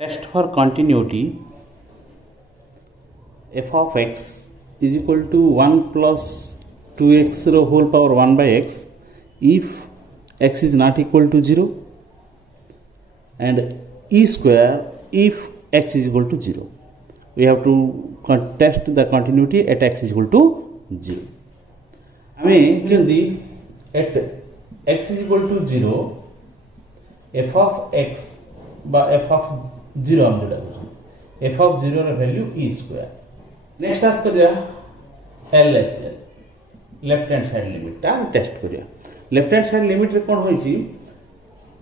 Test for continuity. F of x is equal to 1 plus 2x whole power 1 by x if x is not equal to 0, and e square if x is equal to 0. We have to test the continuity at x is equal to 0. I mean, at x is equal to 0, f of x by f of 0 f of 0 value e square. Next ask करिया LHL left hand side limit टा test करिया. Left hand side limit रे कोन होई छी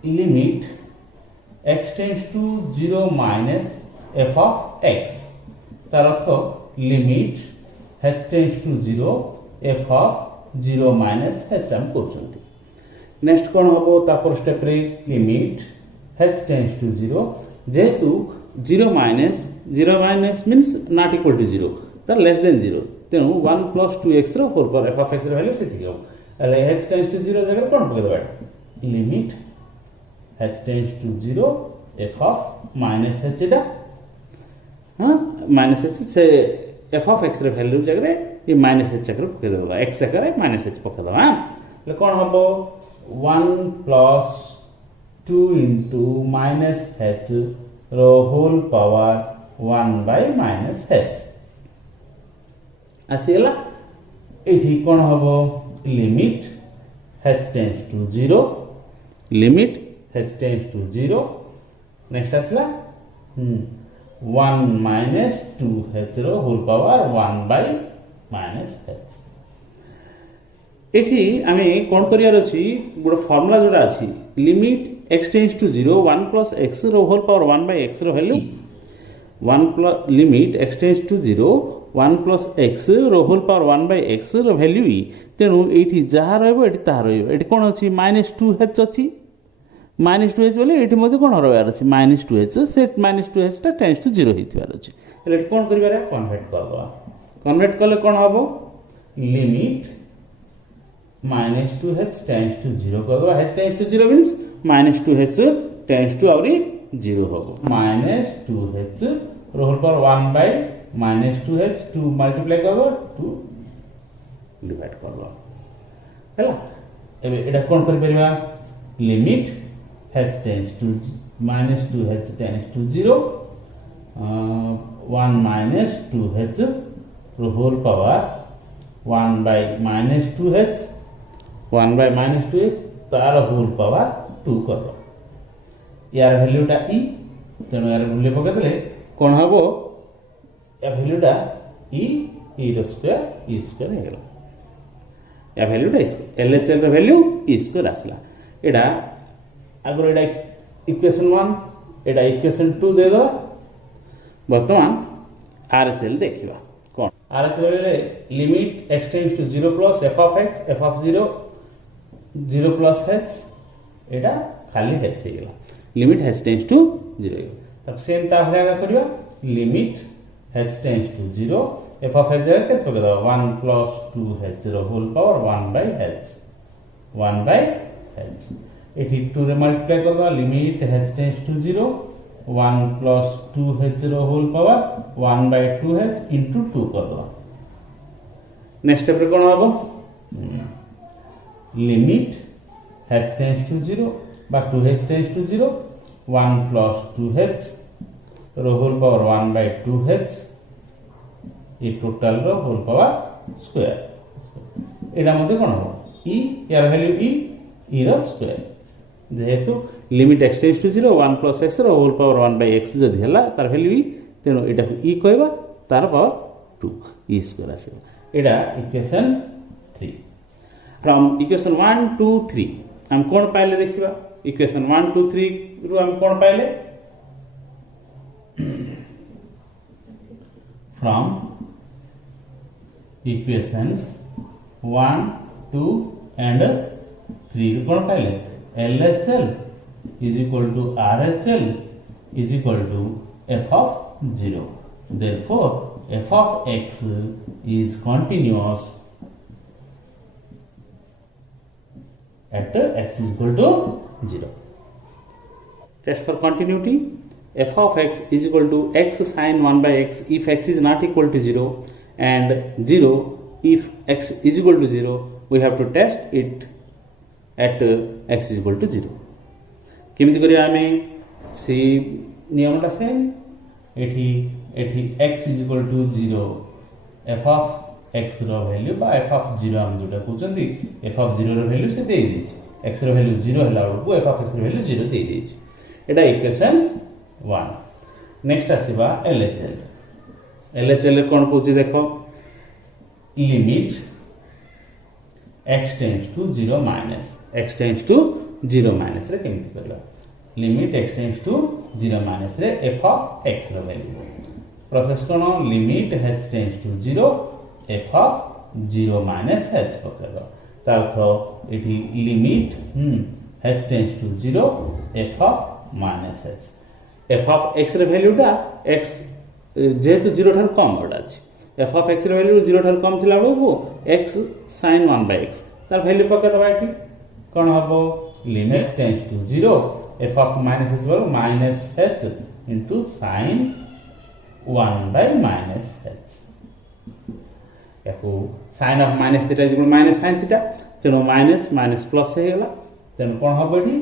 लिमिट x tends to 0 minus f of x तार अर्थ limit h tends to 0 f of 0 minus h हम करछंती. नेक्स्ट कोन हबो तापर स्टेप रे लिमिट h टेंड्स टू 0 जेतु 0 minus means not equal to 0 that less than 0 तेणु 1 plus 2x रो होल पर f of x row value सेठी हो एले h tends to 0 जगह कोन पके देबा limit h tends to 0 f of minus h एटा हां minus h से f of x row value जगह ये minus h जगह पके देबा x जगह minus h पके देबा ले कोन हबो 1 plus 2 into minus h रो whole power 1 by minus h आसीला एठी कोन हबो limit h tends to 0 limit h tends to 0 next आसीला 1 minus 2h रो whole power 1 by minus h. एठी आमे कोन करियार अछि गुड फार्मूला जोडा अछि limit x tends to 0 1 plus x रो whole power 1 by x row value 1 plus limit x tends to 0 1 plus x रो whole power 1 by x row value ई तेनु एठी जहा रहबो एठी ता रहबो एठी कोन अछि -2h अछि -2h बोले एठी मध्ये कोन रहबार अछि -2h सेट -2h ता tends to 0 हितबार अछि एठी कोन करिबार कन्वर्ट करबा कन्वर्ट करले कोन हबो लिमिट -2h tends to 0 करबा h tends to 0 means -2h tends to आउरी 0 होबो -2h रो whole power 1 by -2h 2 multiply करबो 2 डिवाइड करबो हैला एबे एटा कोन कर परिबा लिमिट h tends to -2h tends to 0 1 -2h रो whole power 1 by -2h 1 by -2h तार होल पावर 2 करबो यार वैल्यूटा e तेनो यार मूल्य पके देले कोन हबो या वैल्यूटा e रो स्क्वायर e स्क्वायर हे गेलो या वैल्यूटा LHL रो वैल्यू e स्क्वायर आसला एडा अगर एडा इक्वेशन 1 एडा इक्वेशन 2 दे दो वर्तमान RHL देखिबा कोन RHL रे limit x tends to 0 plus f of x f of 0 0 plus h एटा खाली h हे गेला लिमिट h टेंड्स टू 0 तब सेम ता होगा करियो limit h tends to 0 f of h जगह केत पके दो 1 plus 2h रो whole power 1 by h 1 by h एठी 2 रे मल्टीप्लाई करबा limit h tends to 0 1 plus 2h रो whole power 1 by 2h into 2 करबा नेक्स्ट स्टेप रे कोन हबो limit h tends to 0 by 2h tends to 0 1 plus 2h रो whole power 1 by 2h ये total रो होल पावर स्क्वायर एटा मध्ये कोन हो e यार वैल्यू e रो स्क्वायर जेहेतु limit x tends to 0 1 plus x रो होल पावर 1 by x जदी हला तार वैल्यू e तेनो एटा e कहबा तार पावर 2 e स्क्वायर आसे एटा इक्वेशन 3 फ्रॉम इक्वेशन 1 2 3 हम कोन पाइले देखिबा इक्वेशन 1 2 3 रु हम कोन पाइले फ्रॉम इक्वेशंस 1 2 एंड 3 रु कोन पाइले LHL is equal to RHL is equal to f of 0 therefore f of x is continuous at x is equal to 0. Test for continuity f of x is equal to x sin 1 by x if x is not equal to 0 and 0 if x is equal to 0. We have to test it at x is equal to 0. केमती करिया हमें से नियमटा same एठी x is equal to 0 f of x row value बा f of 0 हम जोटा कहउचंदी f of 0 रो वैल्यू से दे दी x रो वैल्यू 0 हला बळकू f of x row value 0 दे दी एटा इक्वेशन 1. नेक्स्ट आसीबा LHL कोन कहउची देखो limit x tends to 0 minus x tends to 0 minus रे केमती करला limit x tends to 0 minus रे f of x row value process कोन limit h tends to 0 f of 0 minus h पकड़बा तार अर्थ एठी limit h tends to 0 f of minus h f of x रे value दा x जेहेतु 0 ठार कम होडा अछि f of x रे वैल्यू 0 ठार कम थिला बळकू x sin 1 by x तार वैल्यू पकड़बा एठी कोन हबो limit h tends to 0 f of minus h बरो minus h into sin 1 by minus h याको sin of minus theta is equal to minus sin theta तेनो minus minus plus हे गेला तेनो कोन हबो एठी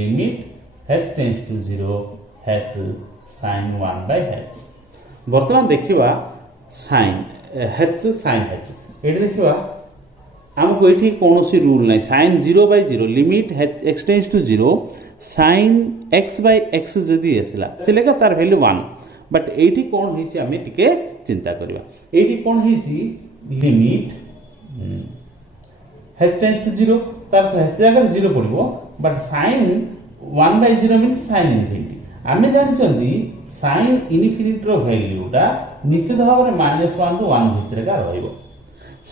limit h tends to 0 h sin 1 by h वर्तमान देखिबा sin h sin h एठी देखिबा हमको एठी कोनोसी रूल नै sin 0 by 0 limit x tends to 0 sin x by x जदी आसिला सिलेका तार वैल्यू 1 बट एठी कोन हिची हमें टिके चिंता करबा एठी कोन हिची लिमिट h tends to 0 तार h जगह 0 पड़िबो but sin 1 by 0 means sin infinity आमे जानचंदी sin infinity रो वैल्यू दा निश्चित भाव रे -1 टू 1 भितर का रहइबो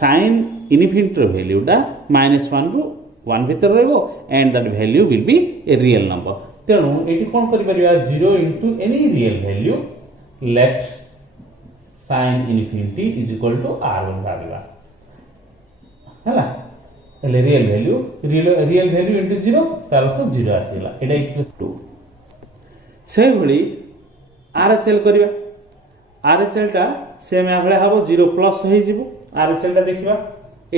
sin infinity रो वैल्यू दा -1 टू 1 भितर रहइबो and that value will be a real number तेनु एठी कोन करि परिबा 0 into any real value let sin infinity is equal to r1 भागवा हला एले रियल वैल्यू इनटू 0 तार तो 0 आसीला एटा इक्वल्स टू से भली RHL करिवा RHL टा सेम आभले हबो 0 प्लस हे जिवो RHL टा देखिबा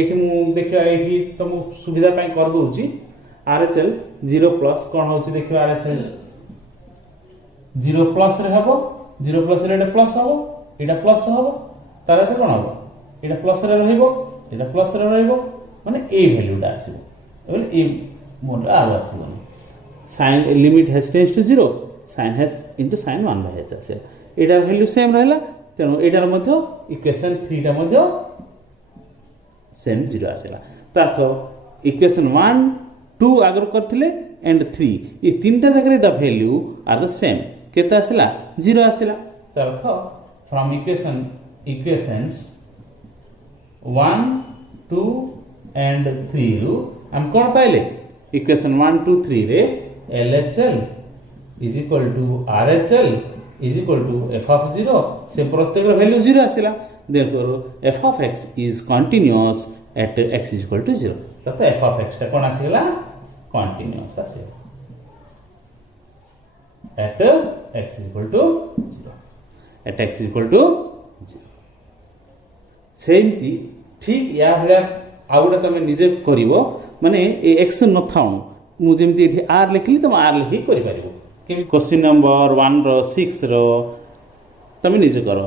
एठी मु देखिबा एठी तुम सुविधा पय कर दोउची RHL 0 प्लस कोन होउची देखिबा RHL 0 प्लस रे हबो 0 प्लस रे एटा प्लस हबो एटा प्लस हबो तार ते कोन हबो एटा प्लस रे रहइबो एटा प्लस रे रहइबो माने ए वैल्यू टा आसीबो एबे ए मोड आ आसीबो sin लिमिट h tends to 0 sin h into sin 1 by h आसे एटार वैल्यू सेम रहला तेनो एटार मध्य इक्वेशन 3 टा मध्य सेम 0 आसेला तार्थ इक्वेशन 1 2 आगर करथिले एंड 3 ये तीनटा जगह the value are the same केता आसेला 0 आसेला तार्थ फ्रॉम इक्वेशंस 1 2 एंड 3 रु हम कोन पाइले इक्वेशन 1 2 3 रे LHL is equal to RHL is equal to f of 0 से प्रत्येक value 0 आसिला therefore f of x is continuous at x is equal to 0 तत f of x ता कोन आसिला continuous आसिला at x is equal to 0 at x is equal to 0 सेमती ठीक या भला आउडा तमे निजे करिवो माने ए x न थाउ मु जेमती एठी r लिखली तम r लिखि करि परिबो कि क्वेश्चन नंबर 1 रो 6 रो तमे निजे करो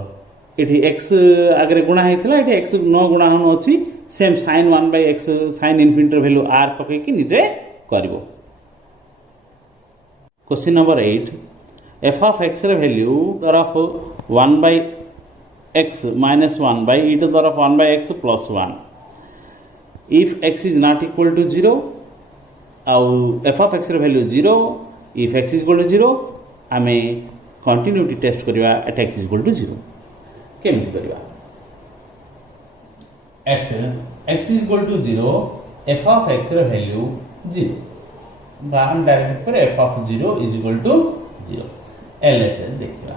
एठी x आगरे गुणा हेतला एठी x न गुणा हन अछि same sin 1 by x sin infinity value r पके कि निजे करबो question number 8 f of x रे वैल्यू तरफ 1 by x minus 1 by e to the power of 1 by x plus 1 if x is not equal to 0 f of x रे value 0 if x is equal to 0 आमे continuity test करबा at x is equal to 0 केमति करबा at x is equal to 0 f of x रे value 0 बाहन direct पर f of 0 is equal to 0 LHL देखिबा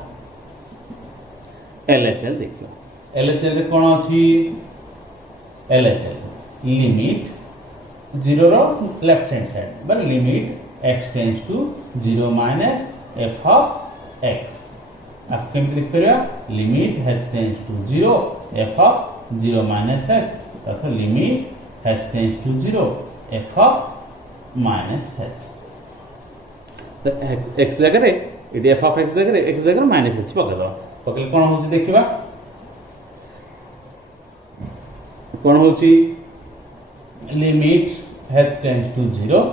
LHL रे कोन अछि LHL लिमिट 0 रो left hand side but limit x tends to 0 minus f of x आप केमती लिख परिया limit h tends to 0 f of 0 minus x अर्थात limit h tends to 0 f of minus h तो x जगह रे इडी f ऑफ x जगह माइनस h पके दो पकले कोन होची देखिबा कोन होची लिमिट h टेंड्स टू 0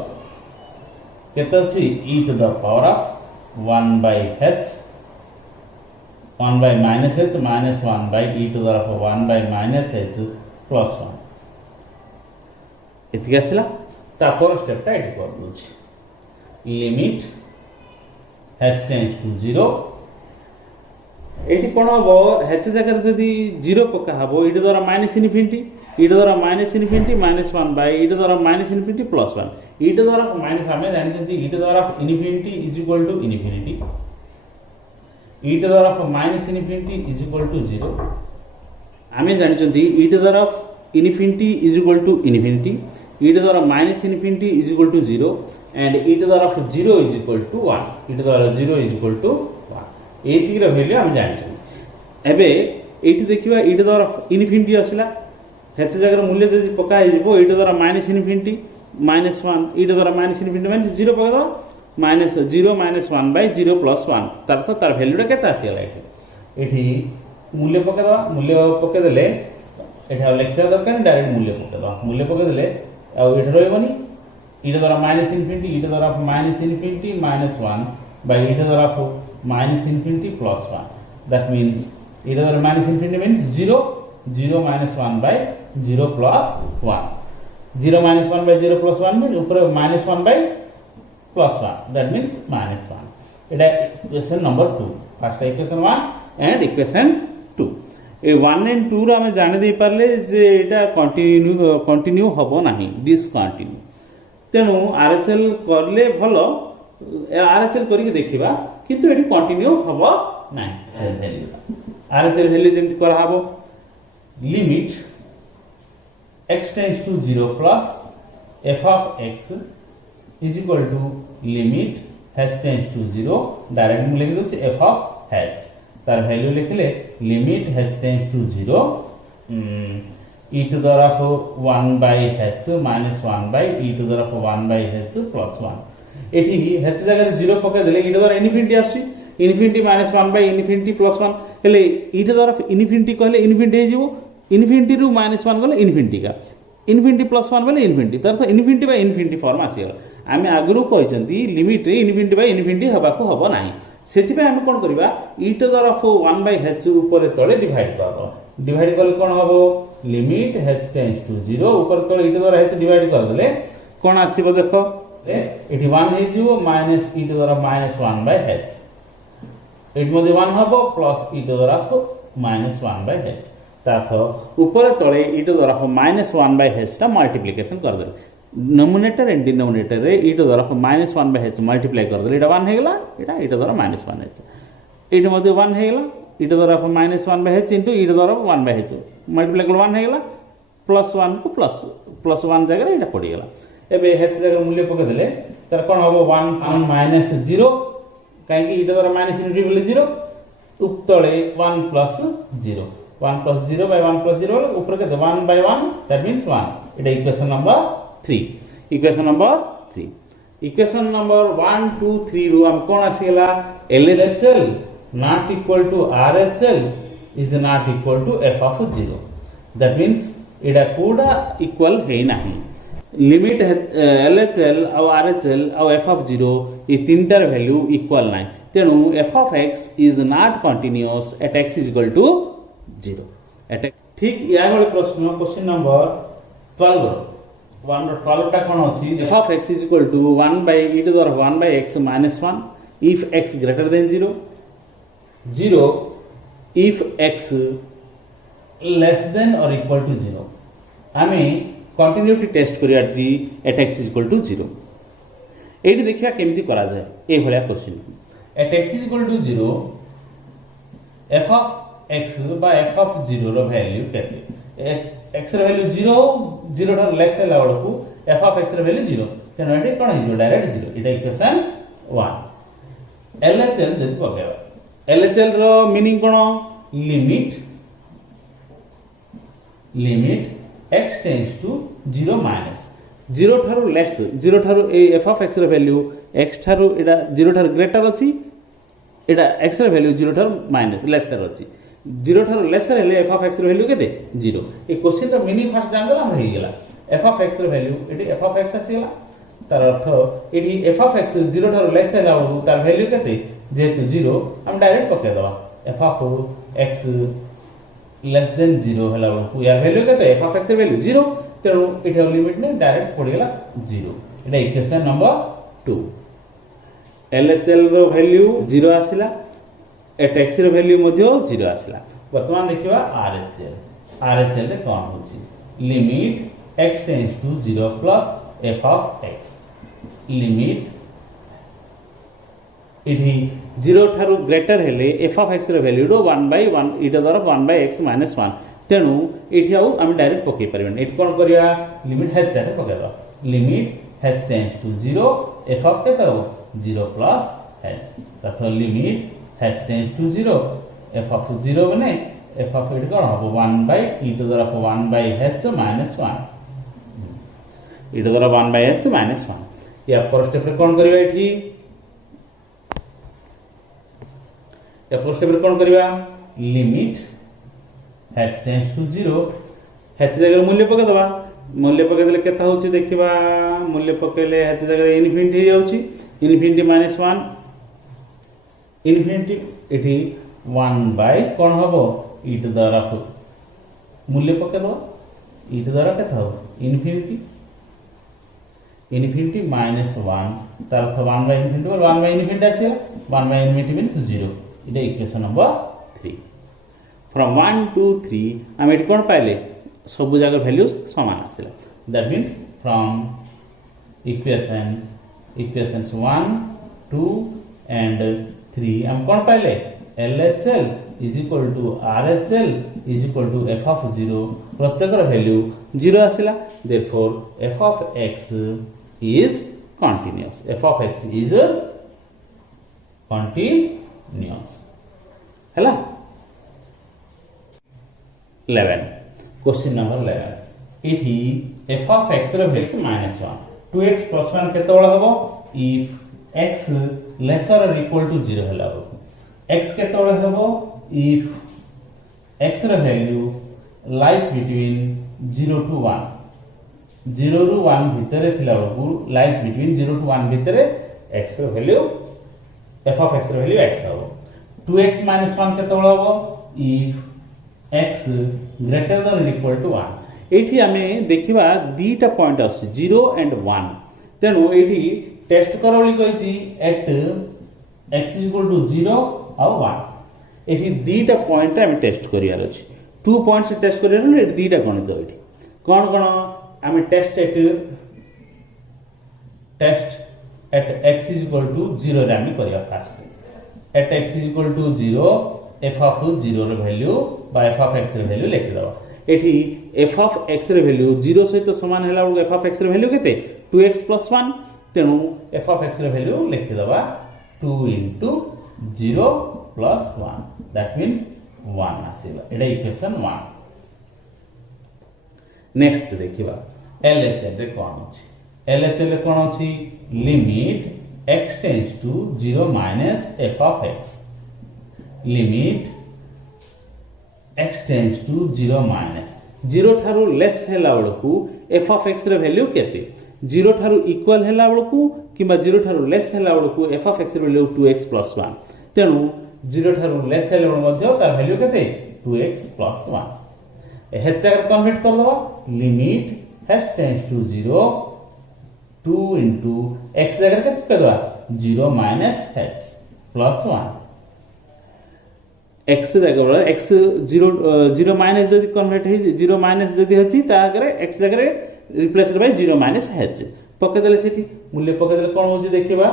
केते अछि e to the power of 1 by h 1 by minus h minus 1 by e to the power of 1 by minus h plus 1 इति आसला तापर स्टेप टा एटी कर दोछि लिमिट h टेंड्स टू 0 एटी कोन हबो h जगह जदी 0 पका हबो e द्वारा माइनस इन्फिनिटी e द्वारा minus infinity minus 1 by e द्वारा माइनस इन्फिनिटी प्लस 1 e द्वारा माइनस हमें जानछंती e द्वारा infinity is equal to infinity e द्वारा minus infinity is equal to 0 हमें जानछंती e द्वारा infinity is equal to infinity e द्वारा minus infinity is equal to 0 and e द्वारा 0 इज इक्वल टू 1 e द्वारा 0 इज इक्वल टू 1 एटी रो value हम जानछन एबे एटी देखिबा e द्वारा इन्फिनिटी आसला h जगह मूल्य जदी पका हिजबो e द्वारा माइनस इन्फिनिटी माइनस 1 e द्वारा माइनस इन्फिनिटी माइनस 0 पका दो माइनस 0 माइनस 1 by 0 plus 1 तार तो तार वैल्यू टा केता आसीला एठी मूल्य पका दो मूल्य पके देले एठा लेखा दरकार डायरेक्ट मूल्य पके देले आ एठ रहबनी e द्वारा माइनस इन्फिनिटी e द्वारा minus infinity minus 1 by e द्वारा माइनस इन्फिनिटी प्लस 1 दैट मींस e द्वारा minus infinity means 0 0 minus 1 by 0 plus 1 0 minus 1 by 0 plus 1 means ऊपर minus 1 by plus 1 that means minus 1 এটা equation number 2 first equation 1 and equation 2 A 1 and 2 रो हम जाने दे परले जे एटा continue हबो नाही डिसकंटिन्यू तेनु आरएचएल करले भलो आरएचएल करी देखिबा किंतु एटी कंटिन्यू हबो नाही आरएचएल वैल्यू जेंति करा हबो limit x tends to 0 plus f of x is equal to limit h tends to 0 direct में लिख दो f of h तार वैल्यू लिखले limit h tends to 0 e to the power 1 by h minus 1 by e to the power 1 by h plus 1 एठी h जगह 0 पके देले e द्वारा इन्फिनिटी आसी infinity minus 1 by infinity plus 1 हेले e द्वारा इन्फिनिटी कहले इन्फिनिटी हे जीवो इन्फिनिटी रु माइनस 1 गले इन्फिनिटी का इन्फिनिटी प्लस 1 गले इन्फिनिटी तर तो इन्फिनिटी बाय इन्फिनिटी फॉर्म आसीगला आमे आगरु कहिसंती लिमिट रे इन्फिनिटी बाय इन्फिनिटी हबाको हबो नाही सेति पे हम कोन करबा e to the power 1 by h ऊपर तळे डिवाइड करबो डिवाइड करले कोन हबो लिमिट h टेंड्स टू 0 ऊपर तळे e to the h divide कर देले कोन आसीबो देखो एठी 1 हे जीवो minus e to the minus 1 by h एठी मध्ये 1 हबो plus e to the power minus 1 by h ताथो ऊपर तळे e to the power minus 1 by h ता मल्टीप्लिकेशन कर दे नोमिनेटर एंड डिनोमिनेटर रे e to the power minus 1 by h multiply कर दे एटा 1 हेगला एटा e to the power minus 1 h एठी मध्ये 1 हेगला e to the power minus 1 by h into e to the power 1 by h multiply कर 1 हेगला plus 1 को plus 1 जगह एटा पड़ी गेला एबे h जगह मूल्य पके देले तर कोन हबो 1 minus 0 काहे कि e to the power minus infinity बोले 0 उपतळे 1 plus 0 1 plus 0 by 1 plus 0 ऊपर के 1 by 1 that means 1 it is equation number 3 equation number 3 equation number 1 2 3 रो हम कोन आसीला LHL not equal to RHL is not equal to f of 0 that means एटा कोडा equal है नाही limit LHL और RHL और f of 0 ये तीनटार वैल्यू इक्वल नाही तेनु f of x is not continuous at x is equal to 0 ठीक या वाले प्रश्न क्वेश्चन नंबर 12 12 टा कोन अछि f of x is equal to 1 by e to the power 1 by x minus 1 if x greater than 0 0 if x less than or equal to 0 हमें continuity test करियाटी at x is equal to 0 एठी देखिया केमती करा जाय ए भलिया question at x is equal to 0 f of x by f of 0 रो value केते x रो value 0 ठार लेस हैला बडकू f of x row value 0 तेनो एठी कोन हिजो डायरेक्ट 0 एटा इक्वेशन 1 LHL जदि पकेबा LHL रो मीनिंग कोन limit x tends to 0 minus 0 थारु लेस 0 थारु ए f of x row value x थारु एडा 0 थारु ग्रेटर अछि एडा x रो वैल्यू 0 थारु माइनस लेसर अछि 0 थारु लेसर हेले f of x row value केते 0 ए क्वेश्चन रो मीनिंग फर्स्ट जान देला हम हे गेला f of x row value एटी f ऑफ x आसीला तार अर्थ एटी f ऑफ x 0 थारु लेस होला तार वैल्यू केते जेतु 0 हम डायरेक्ट पके दवा f of x less than 0 होला यार वैल्यू केते f ऑफ x वैल्यू 0 तेणु एटा लिमिट ने डायरेक्ट पड़ गेला 0 एटा इक्वेशन नंबर 2 LHL रो वैल्यू 0 आसिला एट x रो वैल्यू मध्ये 0 आसिला वर्तमान देखिबा RHL रे कोन होची limit x tends to 0 plus f of x limit इधी 0 थारु ग्रेटर हेले f of x row value 1/1 e to the power 1/x - 1 तेणु एठी आउ हम डायरेक्ट पके परबेन एठी कोन करिया लिमिट h रे पके दो limit h tends to 0 f of केता 0 प्लस h तथ limit h tends to 0 f of 0 बने f ऑफ इट कोन हो 1/e to the power 1/h - 1 e to the power 1/h - 1 या फर्स्ट स्टेप रे कोन करिया एठी या फर्स्ट स्टेप रे कोन करिया limit h tends to 0 h जगह मूल्य पके दबा मूल्य पके देले केता होची देखिबा मूल्य पकेले h जगह इन्फिनिटी हो जाउची इन्फिनिटी माइनस 1 इन्फिनिटी एठी 1 बाय कोन हबो e टू द पावर मूल्य पके दो e टू द पावर केता हो इन्फिनिटी माइनस 1 तार अर्थ 1 बाय इन्फिनिटी 1 बाय इन्फिनिटी आसीला 1 बाय इन्फिनिटी मींस 0 इटा इक्वेशन नंबर 3 फ्रॉम 1 to 3 हम एट कोन पाइले सब जगह वैल्यूज समान आसिला that means from equations 1 2 and 3 हम कोन पाइले LHL is equal to RHL is equal to f of 0 प्रत्येक value 0 आसिला therefore f of x is continuous f of x is continuous हैला 11 क्वेश्चन नंबर 11 इथि f of x रो x minus 1 2x plus 1 केतोळ हबो if x lesser or equal to 0 होला x केतोळ हबो if x row value lies between 0 to 1 0 ରୁ 1 भितरे थिला बळकु lies between 0 to 1 भितरे x row value f of x row value x हबो 2x minus 1 केतोळ हबो if x greater than or equal to 1 एठी हमें देखिबा दीटा पॉइंट आछ 0 एंड 1 तेनु एठी टेस्ट करवली कहिसी at x is equal to 0 और 1 एठी दीटा पॉइंट रे हम टेस्ट करियार अछि 2 पॉइंट्स टेस्ट करियार ने एठी दीटा गणित एठी कोन हम test at x is equal to 0 रे हम करिया first at x is equal to 0 f of 0 रो वैल्यू बा f of x row value लिख दो एठी f of x row value 0 सहित समान हैला f of x row value केते 2x + 1 तेनु f of x row value लिख दबा 2 into 0 plus 1 that means 1 आसीला एटा इक्वेशन 1 नेक्स्ट देखिबा LHL रे कोन अछि LHL रे कोन अछि limit x tends to 0 minus f of x limit x tends to 0 minus 0 थारु लेस हैला बळकु f of x रे वैल्यू केते 0 थारु इक्वल हैला बळकु किबा 0 थारु लेस हैला बळकु f of x रे वैल्यू 2x + 1 तेनु 0 थारु लेस हैला बळ मध्ये तार वैल्यू केते 2x + 1 h जगह कन्वर्ट कर दो limit h tends to 0 2 into x जगह केते कर दो 0 minus h plus 1 x जगह x 0 minus जदी कन्वर्ट है 0 minus जदी अछि ता करे x जगह रिप्लेस बाय 0 minus h पके देले सेठी मूल्य पके देले कोन होजी देखिबा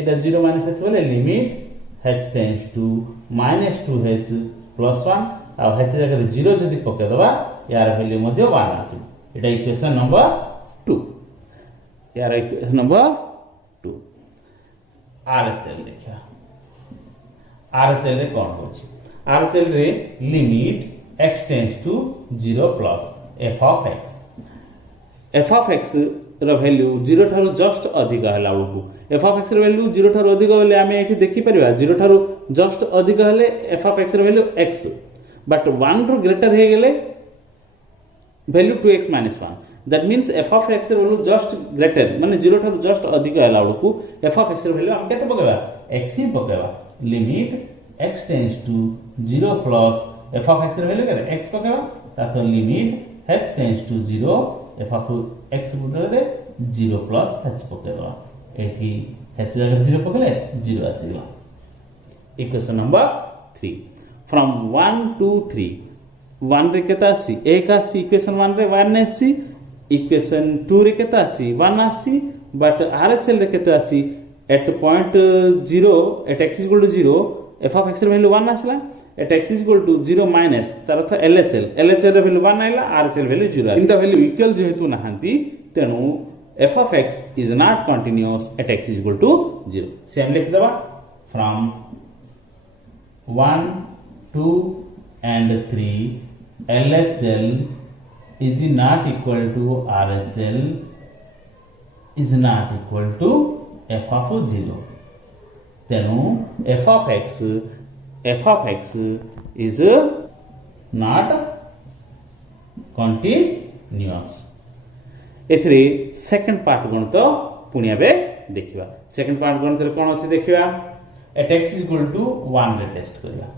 एटा 0 minus h बोले limit h tends to -2h + 1 आ h जगह 0 जदी पके दबा यार वैल्यू मध्ये 1 आसी एटा इक्वेशन नंबर 2 यार इक्वेशन नंबर 2 RHL देखा RHL रे कोन होछि RHL रे limit x tends to 0 plus f of x row value 0 ठारो just अधिक हला बेलू f of x row value 0 ठारो अधिक होले आमे एठी देखि परिबा 0 ठारो जस्ट अधिक हले f of x row value x but 1 रो ग्रेटर हे गेले value 2x minus 1 that means f of x row value just greater माने 0 ठारो जस्ट अधिक हला बेलू f of x row value हम केते पकेबा x ही पकेबा limit x tends to 0 plus f of x row value केते x पकेबा तातो limit h tends to 0 f of x बदले 0 प्लस h पकेबा एठी h जगह 0 पकेले 0 आसीला इक्वेशन नंबर 3 फ्रॉम 1 to 3 1 रे केता आसी 1 आसी इक्वेशन 1 रे 1 आसी इक्वेशन 2 रे केता आसी 1 आसी बट RHL रे केता आसी at point 0 at x = 0 f of x रे वैल्यू 1 आसला एट x = 0 माइनस तार अर्थ LHL रे वैल्यू 1 आइला RHL वैल्यू 0 आसी तीनटा वैल्यू इक्वल जेहेतु नाहंती तेनु f of x is not continuous at x = 0 same लिख देबा from 1 2 and 3 LHL is not equal to RHL is not equal to f of 0 तेनु f of x is not continuous एथरे second part गणित पुणी आबे देखिबा second part गणित रे कोन अछि देखिबा एट x = 1 रे टेस्ट करिया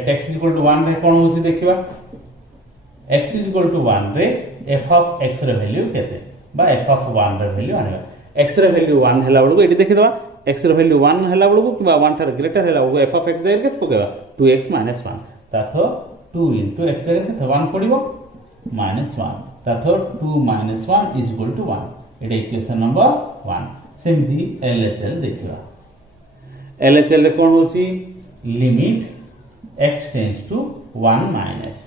एट x = 1 रे कोन होछि देखिबा x = 1 रे f of x रे वैल्यू केते बा f of 1 रे वैल्यू आनिबा x रे वैल्यू 1 हैला बळको एटी देखि दबा x रे वैल्यू 1 हैला बळको किबा 1 थार ग्रेटर हैला बळको f of x जाय केते पकेबा 2x - 1 ताथो 2 * x जाय केते 1 पडिबो -1 ताथो 2 - 1 = 1 एटा इक्वेशन नंबर 1 सेमथि LHL देखिबा LHL रे कोन होची limit x tends to 1 minus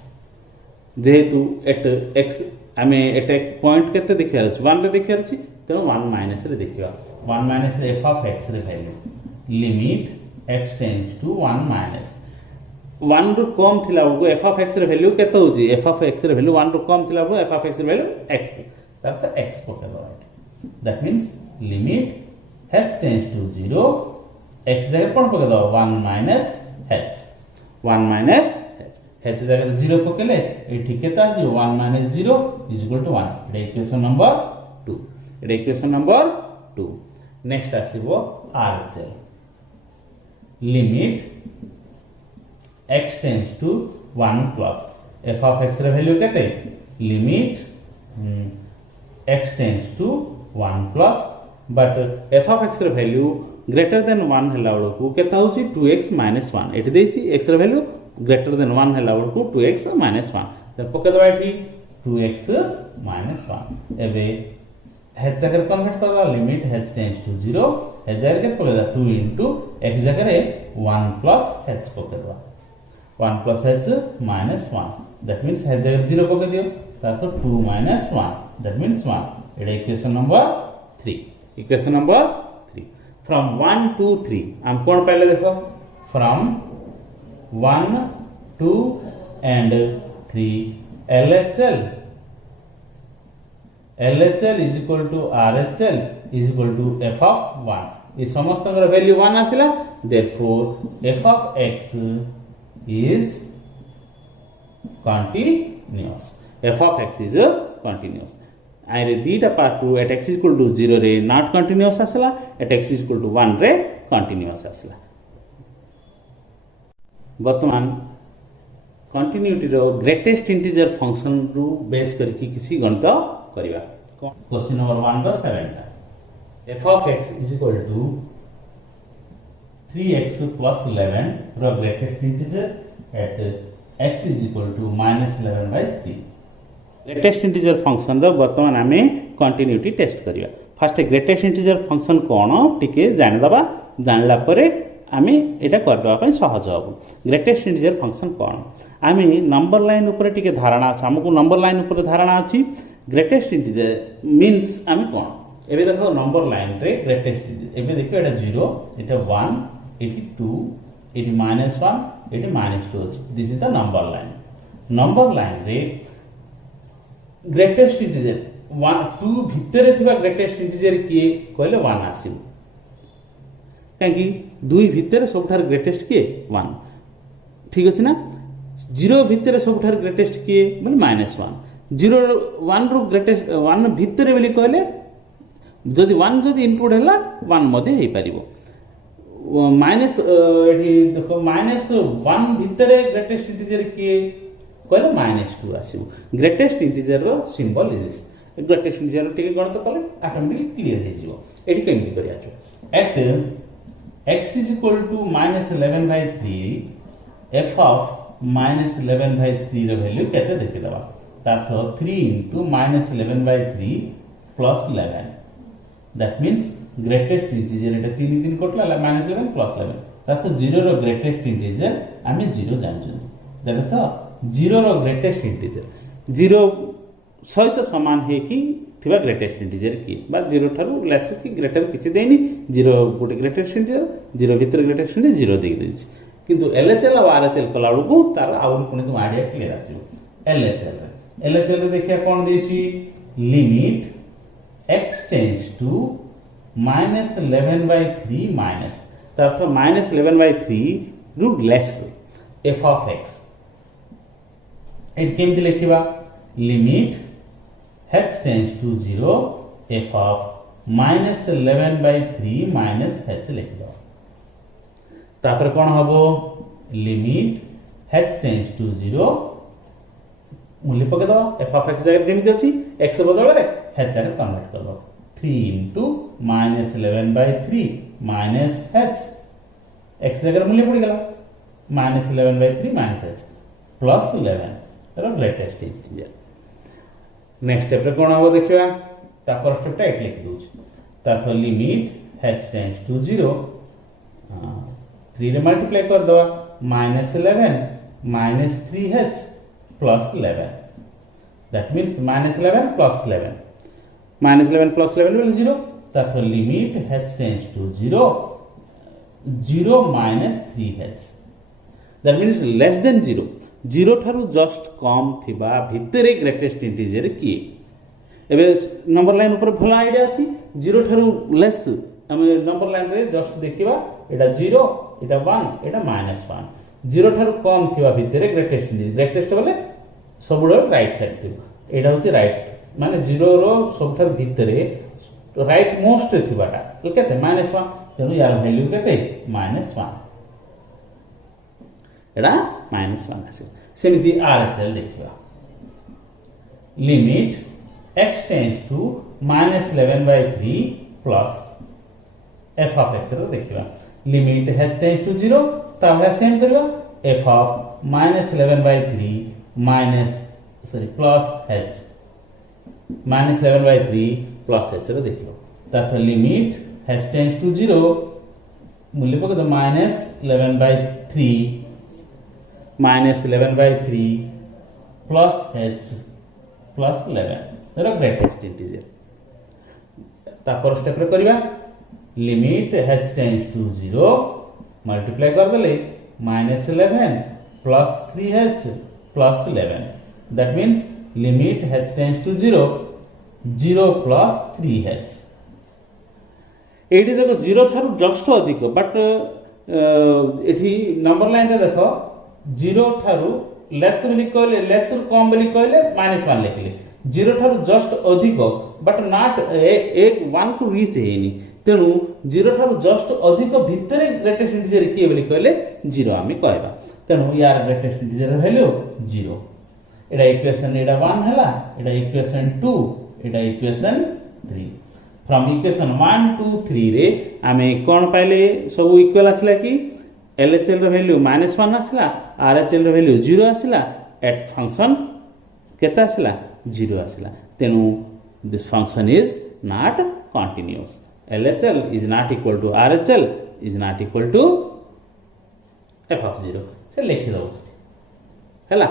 जेहेतु एट x आमे एटा पॉइंट केते देखिया 1 रे देखिया अछि तेनो 1 माइनस रे देखिया 1 माइनस रे f of x रे value limit x tends to 1 minus 1 रो कम थिला बको f of x रे वैल्यू केते होची f of x रे वैल्यू 1 रो कम थिला बको f of x रे वैल्यू x दैट्स x पकेबा that means limit h tends to 0 x जगह कोन पकेदा 1 माइनस h 1 माइनस h जगह 0 पकेले एठी केता अछि 1 माइनस 0 = 1 एटा इक्वेशन नंबर 2 एटा इक्वेशन नंबर 2 नेक्स्ट आसीबो RHL limit x tends to 1 plus f of x रे वैल्यू केते limit x tends to 1 plus but f of x रे वैल्यू ग्रेटर देन 1 हैला बळको केता होची 2x - 1 एठी देछि x रे वैल्यू ग्रेटर देन 1 हैला बळको 2x - 1 त पके दबा एठी 2x - 1 एबे h जगह कन्वर्ट करला limit h tends to 0 h जगह के पकेदा 2 * x जगह रे 1 + h पकेदा 1 + h - 1 that means h जगह 0 पके दियो तातो 2 - 1 दैट मींस 1 एटा equation number 3 equation number 3 from 1 to 3 हम कोन पहले देखो from 1 2 and 3 LHL is equal to RHL is equal to f of 1 ये समस्त value 1 आसिला therefore f of x is continuous f of x is continuous आइरे दीटा part two at x = 0 रे not continuous आसला at x = 1 रे continuous आसला वर्तमान continuity रो ग्रेटेस्ट इंटीजर फंक्शन रु बेस करके किसी गणित करिवा क्वेश्चन नंबर 1 रो 7 f of x is equal to 3x plus 11 रो greatest integer at x is equal to -11/3 greatest integer function रो वर्तमान आमे कंटिन्यूटी टेस्ट करिवा फर्स्ट ग्रेटेस्ट इंटीजर फंक्शन कोन टिके जानि दबा जानला परे आमे एटा कर दबा पय सहज हो ग्रेटेस्ट इंटीजर फंक्शन कोन आमे नंबर लाइन ऊपर टिके धारणा छ हमकु नंबर लाइन ऊपर धारणा अछि ग्रेटेस्ट इंटीजर मींस आमे कोन एबे देखो नंबर लाइन रे ग्रेटेस्ट एबे देखो एटा 0 एटा 1 eighty 2 eighty -1 eighty -2 this is the number line रे ग्रेटेस्ट इंटीजर 2 भितर थिबा ग्रेटेस्ट इंटीजर किए कहले 1 आसिबो काकी 2 भितर सबठार ग्रेटेस्ट किए 1 ठीक अछि ना 0 भितर सबठार ग्रेटेस्ट किए माने -1 0 1 रो ग्रेटेस्ट 1 भितर बोली कहले जदि 1 जदि इनक्लूड हैला 1 मध्ये हे परिबो माइनस एठी देखो -1 भितर ग्रेटेस्ट इंटीजर किए कहले -2 आसीबो ग्रेटेस्ट इंटीजर रो सिंबल इज ग्रेटेस्ट इंटीजर टिके गणित कले ऑटोमेटिकली क्लियर हे जिवो एठी केमति करिया at x is equal to -11/3 f of -11/3 रो वैल्यू केते देखि दबा ताथ 3 into -11/3 plus 11 that means greatest integer एटा 3 दिन कोटला -11 plus 11 ताथ 0 रो greatest integer आमे 0 जानछु देखो तो 0 रो greatest integer 0 सहित समान है कि थिबा ग्रेटेस्ट इंटीजर की बा 0 थारु लेस की ग्रेटर किछि देनी 0 गोटे ग्रेटेस्ट इंटीजर 0 भीतर ग्रेटेस्ट इंटीजर 0 दे देछि किंतु एलएचएल और आरएचएल कला को तार आउट पुनी तुम आइडिया क्लियर आसीबो एलएचएल रे देखिया कोन देछि limit x tends to -11/3 minus तार अर्थ -11/3 रु less f of x at केमति लिखिबा limit h tends to 0 f of -11/3 minus h लिख दो तापर कोन हबो लिमिट h tends to 0 मूल्य पके दो f of x जगह जेमिति अछि x बदल रे h रे कन्वर्ट कर दो 3 into -11/3 minus h x जगह मूल्य पड़ी गला -11/3 minus h plus 11 रो ग्रेटेस्ट इंटीजर नेक्स्ट स्टेप रे कोन हो देखिबा तापर स्टेप टा एट लिख दोछ तापर लिमिट h टेंड्स टू 0 3 रे मल्टीप्लाई कर दो -11 -3h plus 11 that means -11 plus 11 -11 plus 11 will 0 तापर limit h tends to 0 0 -3h that means less than 0 0 ठारू जस्ट कम थिबा भितरे ग्रेटेस्ट इंटीजर की एबे नंबर लाइन ऊपर भला आईडिया अछि 0 ठारू लेस हम नंबर लाइन रे जस्ट देखिबा एटा 0 एटा 1 एटा -1 0 ठारू कम थिबा भितरे ग्रेटेस्ट इंटीजर ग्रेटेस्ट बोले सबुड राइट साइड थिबा एटा होछि राइट माने 0 रो सब ठारू भितरे राइट मोस्ट थिबाटा केते -1 तेनु यार वैल्यू केते -1 एटा -1 आसे सेमिति आरएचएल देखिबा limit x tends to -11/3 plus f of x रो देखिबा लिमिट h टेंड्स टू 0 ताहा सेम करबा f of -11/3 plus h -11/3 plus h रो देखिबा ताथ लिमिट h टेंड्स टू 0 मूल्य पके तो -11/3 -11/3 plus h plus 11 एरो ग्रेटेस्ट इंटीजर तापर स्टेप रे करबा limit h tends to 0 multiply कर देले -11 plus 3h plus 11 that means limit h tends to 0 0 plus 3h एठी देखो 0 थारु जस्ट अधिक बट एठी नंबर लाइन रे देखो 0 ठारू लेस बोली कहले लेस कम बोली कहले -1 लिखले 0 ठारू जस्ट अधिक बट नॉट 1 को रीच हेनी तेनु 0 ठारू जस्ट अधिक भितरे ग्रेटेस्ट इंटीजर की बोली कहले 0 आमी कहबा तेनु यार ग्रेटेस्ट इंटीजर वैल्यू 0 एडा इक्वेशन एडा 1 हला एडा इक्वेशन 2 एडा इक्वेशन 3 फ्रॉम इक्वेशन 1 2 3 रे आमे कोन पाइले सब इक्वल आसला कि LHL रो वैल्यू -1 आसला RHL रो वैल्यू 0 आसला एट फंक्शन केता आसला 0 आसला तेनु this function is not continuous LHL is not equal to RHL is not equal to f of 0 से लिखि दो हला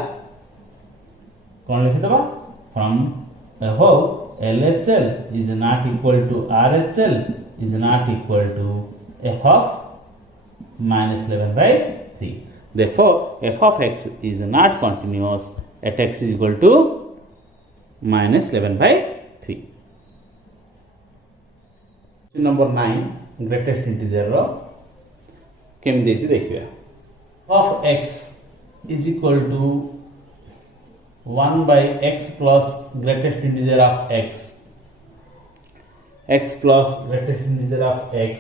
कोन लिखि दबा from above LHL is not equal to RHL is not equal to f of minus 11 by 3. Therefore, f of x is not continuous at x is equal to minus 11 by 3. Number 9, greatest integer ro केम देछि देखिया of x is equal to 1 by x plus greatest integer of x plus greatest integer of x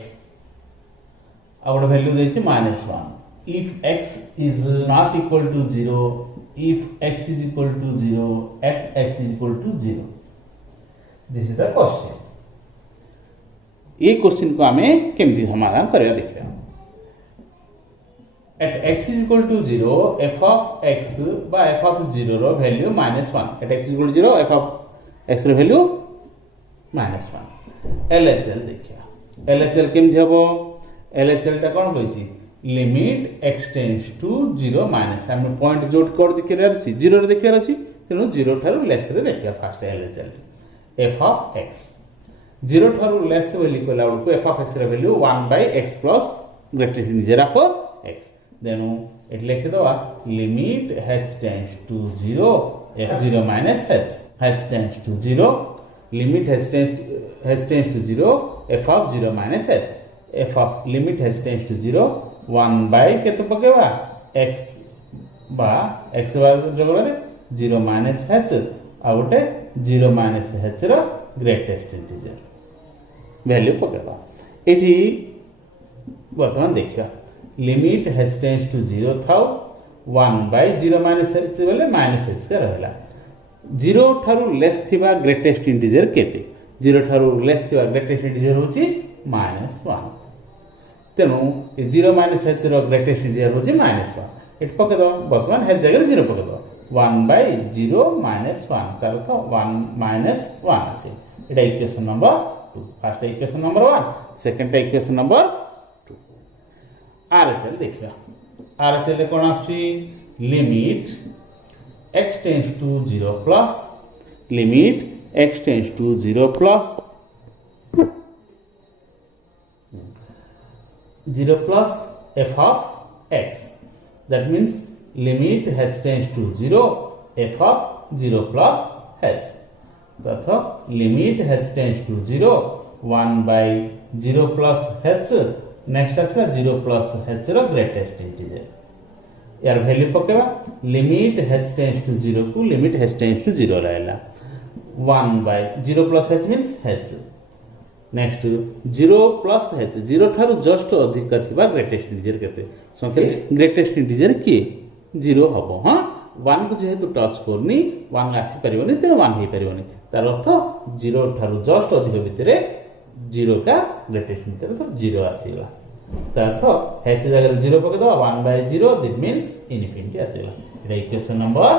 our value देछि -1. If x is not equal to 0, if x is equal to 0 at x is equal to 0, this is the question. ये question को हमें केमती समाधान करिया देखिया at x is equal to 0 f of x by f of 0 row value -1 at x is equal to 0 f of x row value -1 LHL देखिया LHL केमती हबो LHL ता कोन कहछि limit x tends to 0 minus हम point जोड कर देखियार अछि 0 रे देखियार अछि तेनु 0 थारु लेस रे देखिया first LHL f of x 0 थारु लेस वेली कोला को f of x रे value 1 by x plus greater integer of x then it लिख दवा limit h tends to 0 f0 minus h tends to 0 limit h tends to 0 f of 0 minus h f of limit h tends to 0 1 by केते पकेबा x बा x बा जगह रे 0 minus h आ गोटे 0 minus h रो ग्रेटेस्ट इंटीजर वैल्यू पकेबा एठी वर्तमान देखिया लिमिट h टेंड्स टू 0 थाउ 1 by 0 minus h बोले minus h का रहला 0 थारु लेस थिबा ग्रेटेस्ट इंटीजर केते 0 थारु लेस थिबा ग्रेटेस्ट इंटीजर होची -1 तेनु 0 minus h रो ग्रेटेस्ट इंटीजर होची -1 इट पके दो वर्तमान h जगह 0 पके दो 1 by 0 minus 1 तार तो 1 minus 1 আছে এটা equation number 2 first equation number 1 second equation number 2 RHL देखिया RHL रे कोन आसी limit x tends to 0 plus limit x tends to 0 plus 0 plus f of x. That means limit h tends to 0 f of 0 plus h. तथा limit h tends to 0 1 by 0 plus h. Next आसला 0 plus h रो greatest integer. यार value पकेबा limit h tends to 0 को limit h tends to 0 रहला 1 by 0 plus h means h. Next 0 plus h 0 Tharu just अधिक थिबा greatest integer केते संख्या ग्रेटेस्ट इंटीजर के 0 हबो हां 1 को जेहेतु टच करनी 1 आसी परिबोनी ते 1 हे परिबोनी तार अर्थ 0 थारु जस्ट अधिक भितरे 0 का ग्रेटेस्ट इंटीजर तो 0 आसीला तार अर्थ h जगह 0 पके दो 1 by 0 दैट मींस इनफिनिटी आसीला एटा इक्वेशन नंबर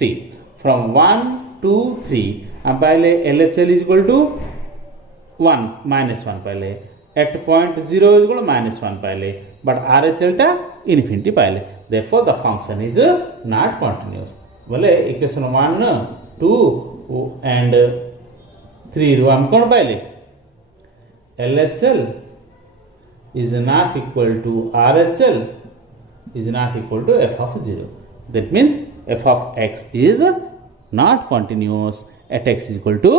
3 फ्रॉम 1 to 3 अब पाइले LHL is equal to 1 minus 1 पाइले at point 0 is equal to minus 1 पाइले but RHL टा infinity पाइले therefore the function is not continuous बोले equation 1 2 and 3 रो हम कौन पाइले LHL is not equal to RHL is not equal to f of 0 that means f of x is not continuous at x is equal to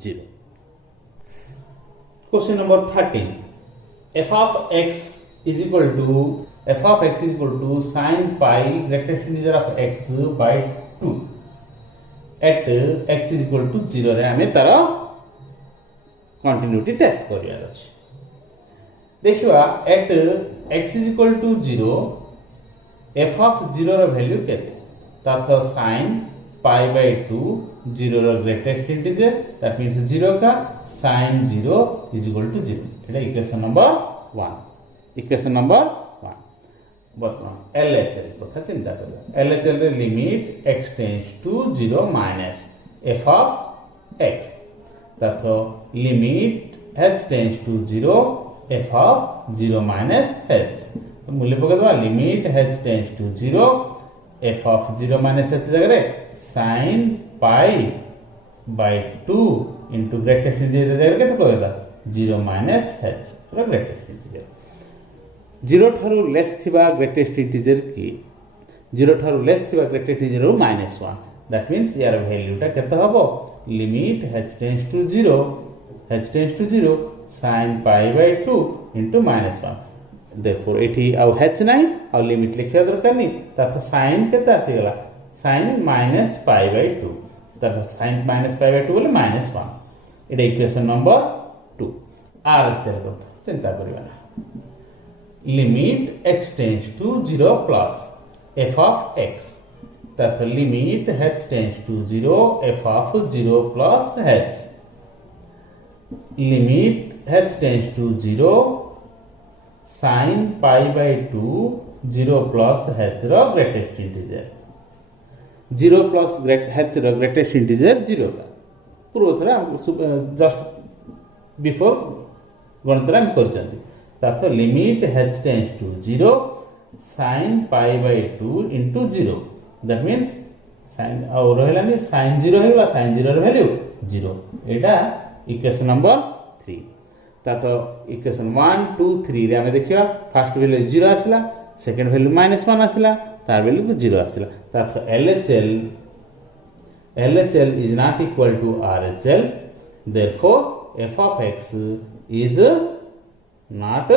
0. Question number 13. F of x is equal to sin pi greatest integer of x by 2 at x is equal to 0 रे हमें तारा continuity test करियार अछि देखिवा at x is equal to 0 f of 0 रो value केते ताथा sin pi by 2 0 रो greatest integer that means 0 का sin 0 is equal to 0 एटा इक्वेशन नंबर 1 इक्वेशन नंबर 1 वर्तमान LHL कथा चिंता करियो LHL रे limit x tends to 0 minus f of x तथा limit h tends to 0 f of 0 minus h तो मूल्य पके दवा limit h tends to 0 f of 0 minus h जगह रे sin pi by 2 into greatest integer जगह केते कहला 0 minus h रो greatest integer 0 ठारू लेस थिबा ग्रेटेस्ट इंटीजर की 0 ठारू लेस थिबा ग्रेटेस्ट इंटीजर -1 दैट मीन्स यार वैल्यूटा केते हबो limit h tends to 0 sin pi by 2 into -1 therefore एठी आउ h नाही आउ लिमिट लिखिया दरकार नहीं ता sin केते आसी गला sin -pi by 2 ता sin -pi by 2 बोले -1 एटा इक्वेशन नंबर 2 आर चल गो चिंता करिवा limit x tends to 0 plus f of x that limit h tends to 0 f of 0 plus h limit h tends to 0 sin pi by 2 0 plus h रो greatest integer 0 plus h रो greatest integer 0 का पूर्व थरा just before गणतरा हम कर चंदी तातो limit h tends to 0 sin pi by 2 into 0 that means sin और रहलानी sin 0 हेला sin 0 रो वैल्यू 0 एटा इक्वेशन नंबर 3 तातो इक्वेशन 1 2 3 रे हम देखिया फर्स्ट वैल्यू 0 आसला सेकंड वैल्यू -1 आसला तार वैल्यू 0 आसला तातो LHL is not equal to RHL therefore f of x is not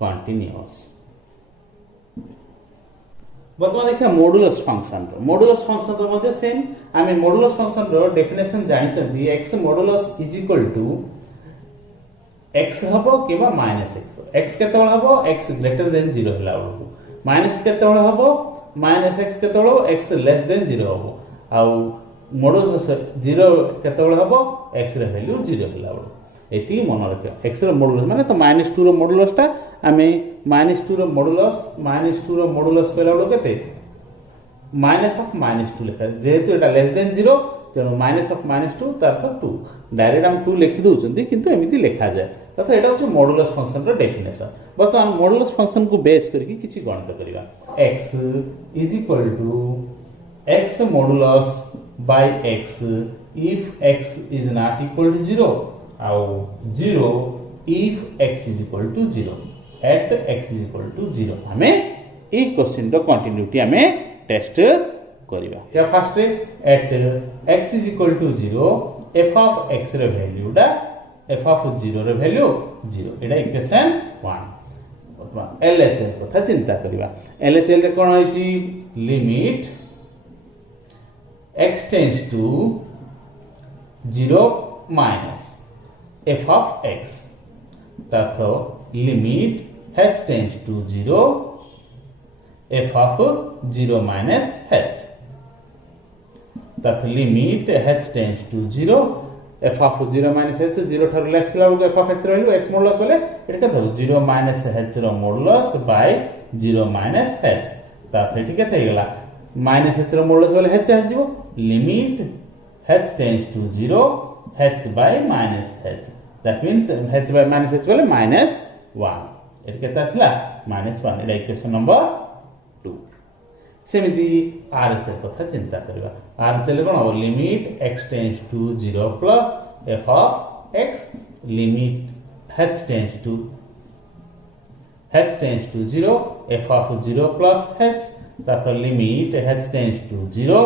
continuous बर्तमान देखिए मॉडुलस फंक्शन रो मध्य सेम आमे मॉडुलस फंक्शन रो डेफिनेशन जानि चंदी x modulus is equal to x हबो किबा -x x केतबळ हबो x ग्रेटर देन 0 हला बळकू माइनस केतबळ हबो -x केतबळ x लेस देन 0 हबो आ मॉडुलस 0 केतबळ हबो x रे वैल्यू 0 हला बळकू एती मन रख x रो मॉडुलस माने तो -2 रो मॉडुलस ता आमे -2 रो मॉडुलस कहला बळो केते माइनस ऑफ -2 लिखा जेहेतु एटा लेस देन 0 तेनो माइनस ऑफ -2 तार तो 2 डायरेक्ट हम 2 लिखि दउ चंदी किंतु एमिति लिखा जाय तथा एटा होछ मॉडुलस फंक्शन रो डेफिनेशन बर्तमान मॉडुलस फंक्शन को बेस करके किछि गणित करिवा x is equal to x modulus by x if x is not equal to 0 और 0 if x is equal to 0 at x is equal to 0 हमें ए क्वेश्चन रो continuity हमें टेस्ट करिवा या first ray at x is equal to 0 f of x रे value दा f of 0 रे value 0 एटा equation 1 LHL कथा चिंता करिवा LHL रे कोन होइची limit x tends to 0 minus f of x तथा limit h tends to 0 f of 0 minus h तथा limit h tends to 0 f of 0 minus h 0 ठार लेस थिला बेलू f of x row value x modulus बोले एटा धरु 0 minus h रो modulus by 0 minus h तथा एटी केते हेगला minus h रो मॉडुलस बोले h आसीबो limit h tends to 0 h by minus h that means h by minus h बोले -1 एटा केते आसला -1 एटा इक्वेशन नंबर 2 सेमिति RHL कथा चिंता करबा RHL कोन हो limit x tends to 0 plus f of x limit h tends to 0 f of 0 plus h तथा limit h tends to 0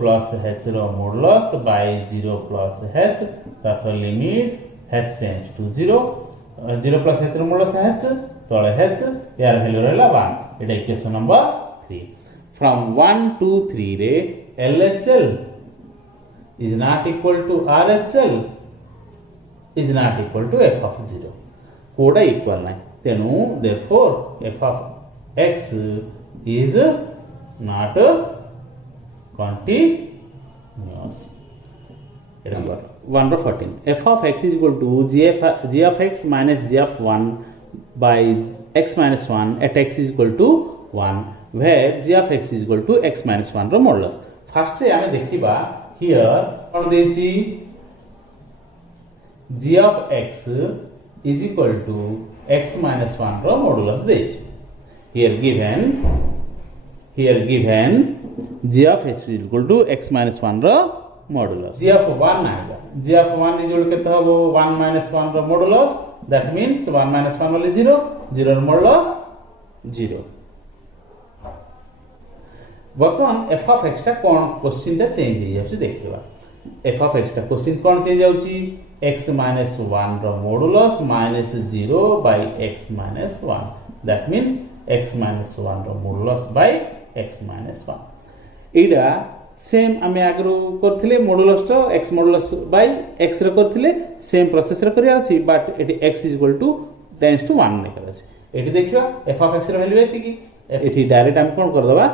plus h रो मॉडुलस by 0 plus h तथा limit h tends to 0 plus h रो modulus h तळे h यार value रहला 1 एटा equation number 3 from 1 to 3 रे LHL is not equal to RHL is not equal to f of 0 कोडा equal नाही तेनु therefore f of x is not continuous number 114 f of x is equal to g of x minus g of 1 by x minus 1 at x is equal to 1 where g of x is equal to x minus 1 रो modulus first से हमें देखिबा here कोन देछि g of x is equal to x minus 1 रो modulus देछि here given g of x is equal to x minus 1 रो modulus g of 1 आएगा g of 1 is equal केते हबो 1 माइनस 1 रो मॉडुलस दैट मींस 1 माइनस 1 वाले 0 0 रो modulus 0 वर्तमान f of x टा कोन क्वेश्चन टा चेंज हो जाउची देखिबा f ऑफ x टा क्वेश्चन कोन चेंज जाउची x माइनस 1 रो modulus minus 0 by x minus 1 that means x minus 1 रो मॉडुलस बाय x माइनस 1 एडा सेम आमे आगरो करथिले मॉडुलस तो x मॉडुलस बाय x रे करथिले सेम प्रोसेस रे करिया अछि बट एटी x is equal to tends to 1 ने करछि एटी देखिबा f ऑफ x रे वैल्यू एति की एटी डायरेक्ट हम कोन कर दबा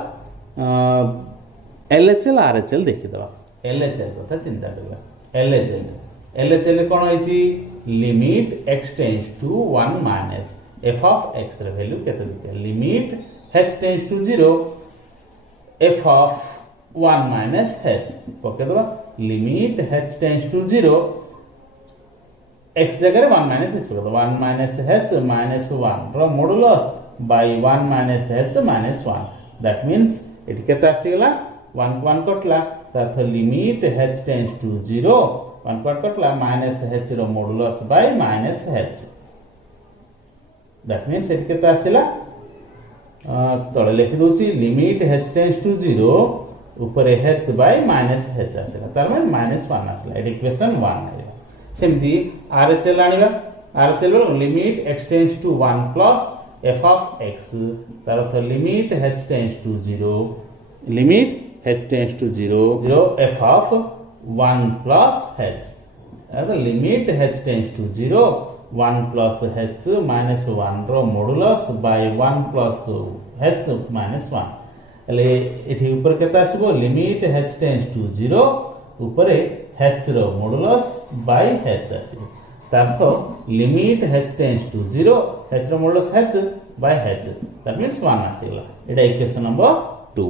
LHL RHL देखि दबा LHL कथा चिंता करबा LHL कोन होइछि limit x tends to 1 minus f of x रे वैल्यू केते देखिबा limit h tends to 0 f of 1 minus h okay दबा limit h tends to 0 x जगह 1 minus h कर दो 1 minus h minus 1 रो modulus by 1 minus h minus 1 that means it केता आसी गेला 1 1 कटला तथ लिमिट h टेंड्स टू 0 1 कटला minus h रो modulus by minus h that means it केता आसीला तळे लिखि दोची लिमिट h टेंड्स टू 0 ऊपर h बाय माइनस h आसला तार माने माइनस 1 आसला एट इक्वेशन 1 आइला सेमती RHL आनिबा RHL limit x tends to 1 plus f of x तार अर्थ limit h tends to 0 limit h tends to 0 f of 1 plus h अत limit h tends to 0 1 plus h minus 1 रो modulus by 1 plus h minus 1 एले एठी ऊपर केता आसीबो limit h tends to 0 ऊपर h रो मॉडुलस बाय h आसीबो तार्थ limit h tends to 0 h रो modulus h by h that means 1 आसीला एटा इक्वेशन नंबर 2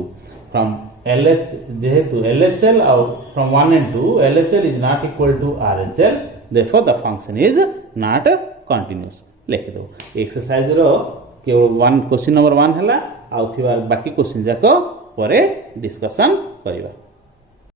फ्रॉम LH जेहेतु LHL out from 1 and 2 LHL is not equal to RHL therefore the function is not continuous लिख दो exercise रो केवल 1 question number 1 हला आउ थिबार बाकी क्वेश्चन जाको परे डिस्कशन करिबा।